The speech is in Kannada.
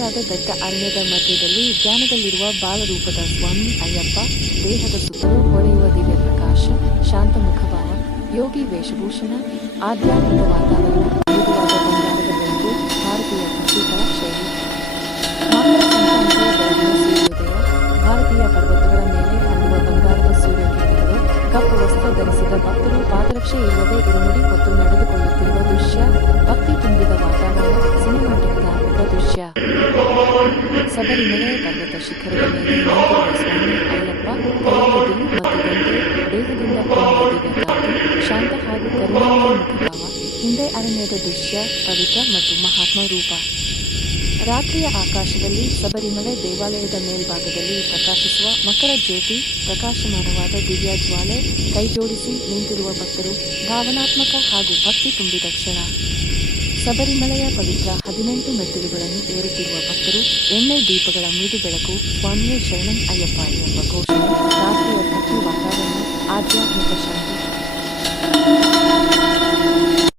ಹಸಿರಾದ ದಟ್ಟ ಅರಣ್ಯದ ಮಧ್ಯದಲ್ಲಿ ಧ್ಯಾನದಲ್ಲಿರುವ ಬಾಲರೂಪದ ಸ್ವಾಮಿ ಅಯ್ಯಪ್ಪ, ದೇಹದ ಸುತ್ತಲೂ ಹೊಳೆಯುವ ದಿವ್ಯ ಪ್ರಕಾಶ, ಶಾಂತ ಮುಖಭಾವ, ಯೋಗಿ ವೇಷಭೂಷಣ, ಆಧ್ಯಾತ್ಮಿಕ ವಾತಾವರಣ, ಮೃದುವಾದ ಬಂಗಾರದ ಬೆಳಕು, ಭಾರತೀಯ ಭಕ್ತಿಗಳ ಶೈಲಿ. ಮಕರ ಸಂಕ್ರಾಂತಿಯ ಬೆಳಗಿನ ಸೂರ್ಯೋದಯ, ಭಾರತೀಯ ಪರ್ವತಗಳ ಮೇಲೆ ಹರಡುವ ಬಂಗಾರದ ಸೂರ್ಯಕಿರಣಗಳು, ಕಪ್ಪು ವಸ್ತ್ರ ಧರಿಸಿದ ಭಕ್ತರು ಪಾದರಕ್ಷೆ ಇಲ್ಲದೆ ಇರುಮುಡಿ ಹೊತ್ತು ನಡೆದುಕೊಳ್ಳುತ್ತಿರುವ ದೃಶ್ಯ, ಭಕ್ತಿ ತುಂಬಿದ ವಾತಾವರಣ, ಸಿನಿಮಾಟಿಕ್ ಧಾರ್ಮಿಕ ದೃಶ್ಯ. ಶಬರಿಮಲೆ ಪರ್ವತ ಶಿಖರದ ಮೇಲೆ ನಿಂತಿರುವ ಸ್ವಾಮಿ ಅಯ್ಯಪ್ಪ, ಕೈಯಲ್ಲಿ ಬಿಲ್ಲು ಮತ್ತು ಗಂಟೆ, ದೇಹದಿಂದ ಹೊರಡುವ ದಿವ್ಯಕಾಂತಿ, ಶಾಂತ ಹಾಗೂ ಕರುಣಾಮಯ ಮುಖಭಾವ, ಹಿಂದೆ ಅರಣ್ಯದ ದೃಶ್ಯ, ಪವಿತ್ರ ಮತ್ತು ಮಹಾತ್ಮ ರೂಪ. ರಾತ್ರಿಯ ಆಕಾಶದಲ್ಲಿ ಶಬರಿಮಲೆ ದೇವಾಲಯದ ಮೇಲ್ಭಾಗದಲ್ಲಿ ಪ್ರಕಾಶಿಸುವ ಮಕರ ಜ್ಯೋತಿ, ಪ್ರಕಾಶಮಾನವಾದ ದಿವ್ಯ ಜ್ವಾಲೆ, ಕೈಜೋಡಿಸಿ ನಿಂತಿರುವ ಭಕ್ತರು, ಭಾವನಾತ್ಮಕ ಹಾಗೂ ಭಕ್ತಿ ತುಂಬಿದ ಕ್ಷಣ. ಶಬರಿಮಲೆಯ ಪವಿತ್ರ 18 ಮೆಟ್ಟಿಲುಗಳನ್ನು ಏರುತ್ತಿರುವ ಭಕ್ತರು, ಎಣ್ಣೆ ದೀಪಗಳ ಮೃದು ಬೆಳಕು, ಸ್ವಾಮಿಯೇ ಶರಣಂ ಅಯ್ಯಪ್ಪ ಎಂಬ ಘೋಷಣೆ, ರಾತ್ರಿಯ ಭಕ್ತಿ ವಾತಾವರಣ, ಆಧ್ಯಾತ್ಮಿಕ ಶಾಂತಿ.